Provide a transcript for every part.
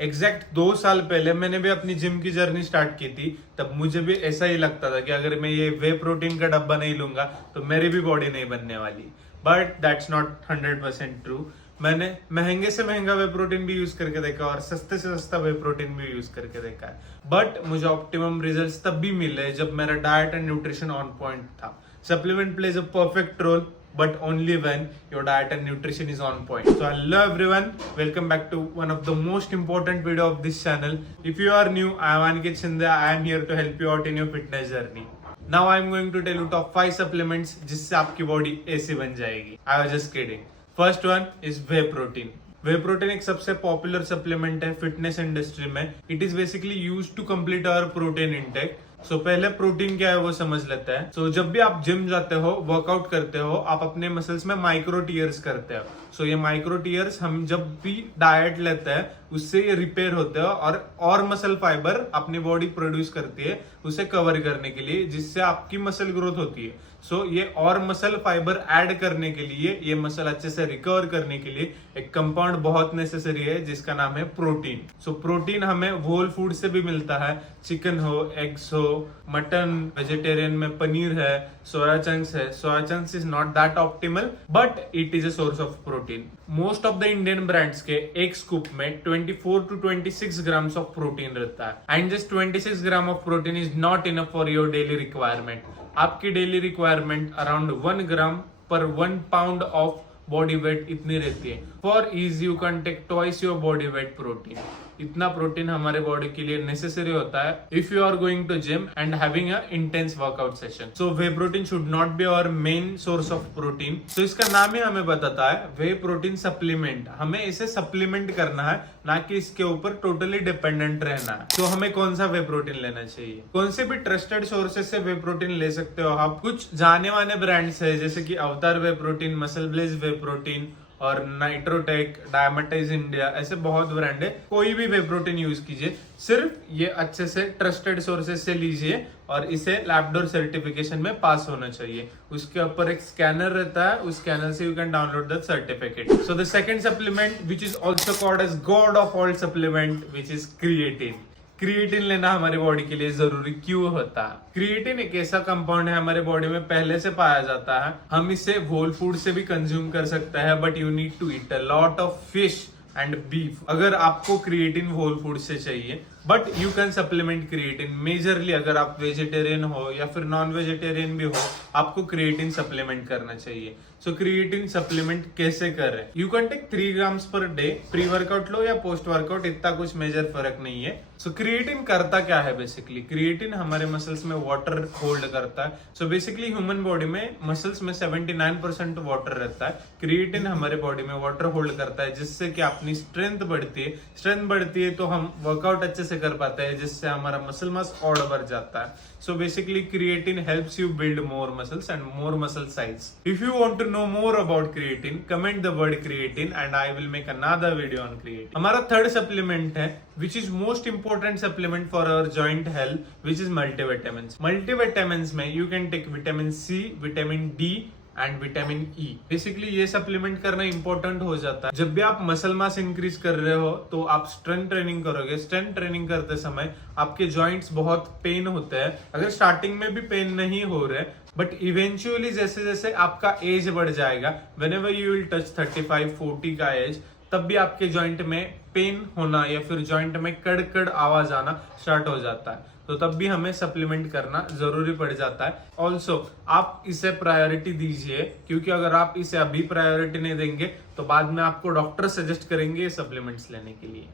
Exact 2 साल पहले मैंने भी अपनी जिम की जर्नी स्टार्ट की थी। तब मुझे भी ऐसा ही लगता था कि अगर मैं ये वे प्रोटीन का डब्बा नहीं लूंगा तो मेरी भी बॉडी नहीं बनने वाली। But that's not 100% true. मैंने महंगे से महंगा वे प्रोटीन भी यूज करके देखा और सस्ते से सस्ता वे प्रोटीन भी यूज करके देखा है, बट मुझे ऑप्टिमम रिजल्ट्स तब भी मिले जब मेरा diet and nutrition on point था। Supplement plays a perfect role, but only when your diet and nutrition is on point. So hello everyone, welcome back to one of the most important video of this channel. If you are new, I am Aniket Shinde. I am here to help you out in your fitness journey. Now I am going to tell you top 5 supplements जिससे आपकी body ऐसी बन जाएगी. I was just kidding. First one is whey protein. Whey protein एक सबसे popular supplement है fitness industry में. It is basically use to complete our protein intake. So पहले प्रोटीन क्या है वो समझ लेते हैं. सो जब भी आप जिम जाते हो, वर्कआउट करते हो, आप अपने मसल्स में माइक्रो टीयर्स करते हो. सो ये माइक्रो टीयर्स हम जब भी डाइट लेते हैं उससे ये रिपेयर होते हैं और मसल फाइबर अपनी बॉडी प्रोड्यूस करती है उसे कवर करने के लिए, जिससे आपकी मसल ग्रोथ होती है. सो ये और मसल फाइबर ऐड करने के लिए, ये मसल अच्छे से रिकवर करने के लिए एक कंपाउंड बहुत नेसेसरी है जिसका नाम है प्रोटीन. सो प्रोटीन हमें होल फूड से भी मिलता है. चिकन हो, एग्स हो, मटन, वेजिटेरियन में पनीर है, सोया चंक्स है. Soya chunks is not that optimal but it is a source of protein. Most of the Indian brands के एक स्कूप में 24 to 26 ग्राम्स ऑफ प्रोटीन रहता है. And just 26 gram of protein is not enough for your daily requirement. आपकी daily requirement around 1 gram पर 1 pound of body weight इतनी रहती है. For is you can take twice your body weight protein. इतना protein हमारे body के लिए necessary होता है if you are going to gym and having a intense workout session. So whey protein should not be our main source of protein. तो इसका नाम ही हमें बताता है वे प्रोटीन सप्लीमेंट. हमें इसे सप्लीमेंट करना है, ना कि इसके ऊपर टोटली डिपेंडेंट रहना है. तो हमें कौन सा वे प्रोटीन लेना चाहिए? कौन से भी ट्रस्टेड सोर्सेज से वे प्रोटीन ले सकते हो आप. कुछ जाने माने ब्रांड्स है जैसे कि अवतार वे प्रोटीन, मसल ब्लेज वे प्रोटीन और नाइट्रोटेक, डायमेटाइज इंडिया, ऐसे बहुत ब्रांड है. कोई भी वे प्रोटीन यूज कीजिए, सिर्फ ये अच्छे से ट्रस्टेड सोर्सेज से लीजिए और इसे लैबडोर सर्टिफिकेशन में पास होना चाहिए. उसके ऊपर एक स्कैनर रहता है, उस स्कैनर से you can download the certificate. So the second supplement which is also called as god of all supplement which is creatine. Creatine लेना हमारी बॉडी के लिए जरूरी क्यों होता है? क्रिएटिन एक ऐसा कंपाउंड है हमारे बॉडी में पहले से पाया जाता है. हम इसे होल फूड से भी कंज्यूम कर सकते हैं, but you need to eat a lot of fish and beef अगर आपको क्रिएटिन होल फूड से चाहिए. But you can supplement creatine majorly अगर आप वेजिटेरियन हो या फिर नॉन वेजिटेरियन भी हो, आपको क्रिएटिन सप्लीमेंट करना चाहिए. सो क्रिएटिन सप्लीमेंट कैसे करें? You can take 3 grams per day. Pre workout लो या पोस्ट वर्कआउट, इतना कुछ मेजर फर्क नहीं है. सो क्रिएटिन करता क्या है? बेसिकली क्रिएटिन हमारे मसल्स में वाटर होल्ड करता है. सो बेसिकली ह्यूमन बॉडी में मसल्स में 79% वाटर रहता है. क्रिएटिन हमारे बॉडी में वाटर होल्ड करता है जिससे कि अपनी स्ट्रेंथ बढ़ती है. स्ट्रेंथ बढ़ती है तो हम वर्कआउट अच्छे से कर पाते हैं, जिससे हमारा मसल मास और बढ़ जाता है. So basically creatine helps you build more muscles and more muscle size. If you want to know more about creatine, comment the word creatine and I will make another video on creatine. हमारा third supplement है which is most important supplement for our joint health, which is multivitamins. Multivitamins में you can take vitamin C, vitamin D and vitamin E. Basically ये supplement करना important हो जाता है जब भी आप मसल मास इंक्रीज कर रहे हो. तो आप स्ट्रेंथ ट्रेनिंग करोगे. स्ट्रेंथ ट्रेनिंग करते समय आपके जॉइंट्स बहुत पेन होते हैं. अगर स्टार्टिंग में भी पेन नहीं हो रहे, बट इवेंचुअली जैसे जैसे आपका एज बढ़ जाएगा, व्हेनेवर यू विल टच 35-40 का एज, तब भी आपके जॉइंट में पेन होना या फिर जॉइंट में कड़ आवाज आना स्टार्ट हो जाता है. तो तब भी हमें सप्लीमेंट करना जरूरी पड़ जाता है. ऑल्सो आप इसे प्रायोरिटी दीजिए, क्योंकि अगर आप इसे अभी प्रायोरिटी नहीं देंगे तो बाद में आपको डॉक्टर सजेस्ट करेंगे सप्लीमेंट्स लेने के लिए.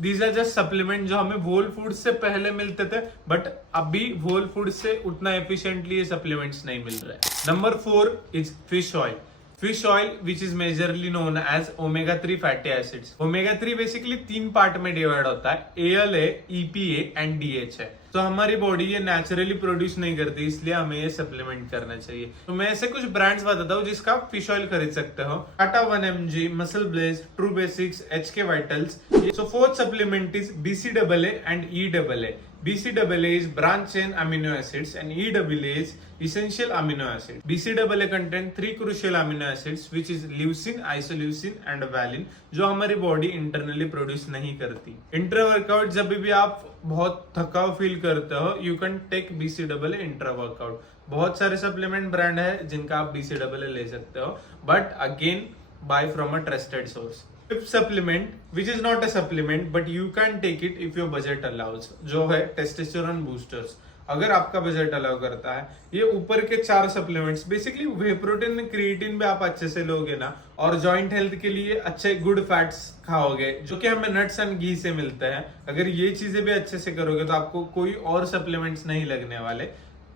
दीज आर जस्ट सप्लीमेंट जो हमें होल फूड से पहले मिलते थे, बट अभी होल फूड से उतना एफिशिएंटली ये सप्लीमेंट्स नहीं मिल रहे. Number 4 is fish oil. Fish oil which is majorly known as omega 3 fatty acids. Omega 3 basically 3 part में डिवाइड होता है. ALA, EPA and DHA. तो हमारी बॉडी ये नेचुरली प्रोड्यूस नहीं करती, इसलिए हमें ये सप्लीमेंट करना चाहिए। तो मैं ऐसे कुछ ब्रांड्स बताता हूँ जिसका आप फिश ऑयल खरीद सकते हो। Tata 1mg, Muscle Blaze, True Basics, HK Vitals. So fourth supplement is BCAA and EAA। BCAA is branch chain amino acids and EAA is essential amino acid. BCAA contain 3 crucial amino acids which is leucine, isoleucine and valine, जो हमारी body internally produce नहीं करती। Intra workout जब भी आप बहुत थकाव feel करते हो, you can take BCAA intra workout. बहुत सारे सप्लीमेंट ब्रांड है जिनका आप BCAA ले सकते हो, but again buy from a trusted source. Fifth supplement which is not a supplement but you can take it if your budget allows, जो है टेस्टोस्टेरोन बूस्टर्स। अगर आपका बजट अलाउ करता है, ये ऊपर के 4 सप्लीमेंट्स बेसिकली वे प्रोटीन क्रिएटिन भी आप अच्छे से लोगे ना, और जॉइंट हेल्थ के लिए अच्छे गुड फैट्स खाओगे जो कि हमें नट्स एंड घी से मिलते हैं। अगर ये चीजें भी अच्छे से करोगे तो आपको कोई और सप्लीमेंट्स नहीं लगने वाले।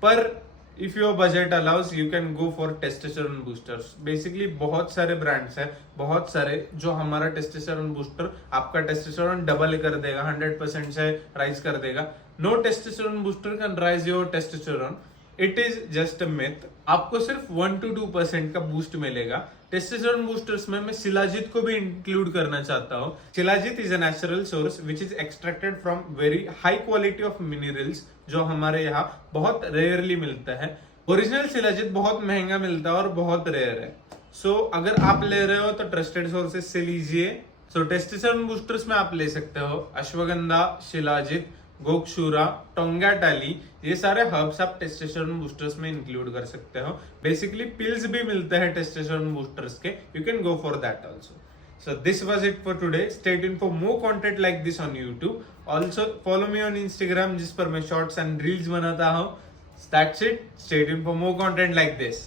पर if your budget allows you can go for testosterone boosters. Basically बहुत सारे ब्रांड्स हैं, बहुत सारे, जो हमारा टेस्टोस्टेरोन बूस्टर आपका टेस्टोस्टेरोन डबल कर देगा, 100% से राइज कर देगा। No testosterone booster can raise your testosterone, it is just a myth. आपको सिर्फ 1 to 2% का बूस्ट मिलेगा। टेस्टोस्टेरोन बूस्टर्स में मैं शिलाजीत को भी इंक्लूड करना चाहता हूँ। Shilajit is a natural source which is extracted from very high quality of minerals, जो हमारे यहाँ बहुत रेयरली मिलता है। ओरिजिनल शिलाजीत बहुत महंगा मिलता है और बहुत रेयर है। सो अगर आप ले रहे हो तो ट्रस्टेड सोर्सेज से लीजिए। सो टेस्टोस्टेरोन बूस्टर्स में आप ले सकते हो अश्वगंधा, शिलाजीत, गोक्षूरा, टोंगाटाली, ये सारे हर्ब्स आप टेस्टोस्टेरोन बूस्टर्स में इंक्लूड कर सकते हो। बेसिकली पिल्स भी मिलते हैं टेस्टोस्टेरोन बूस्टर्स के, you can go for that also. So this was it for today. Stay tuned for more content like this on YouTube. Also follow me on Instagram जिस पर मैं shorts and reels बनाता हूँ। That's it. Stay tuned for more content like this.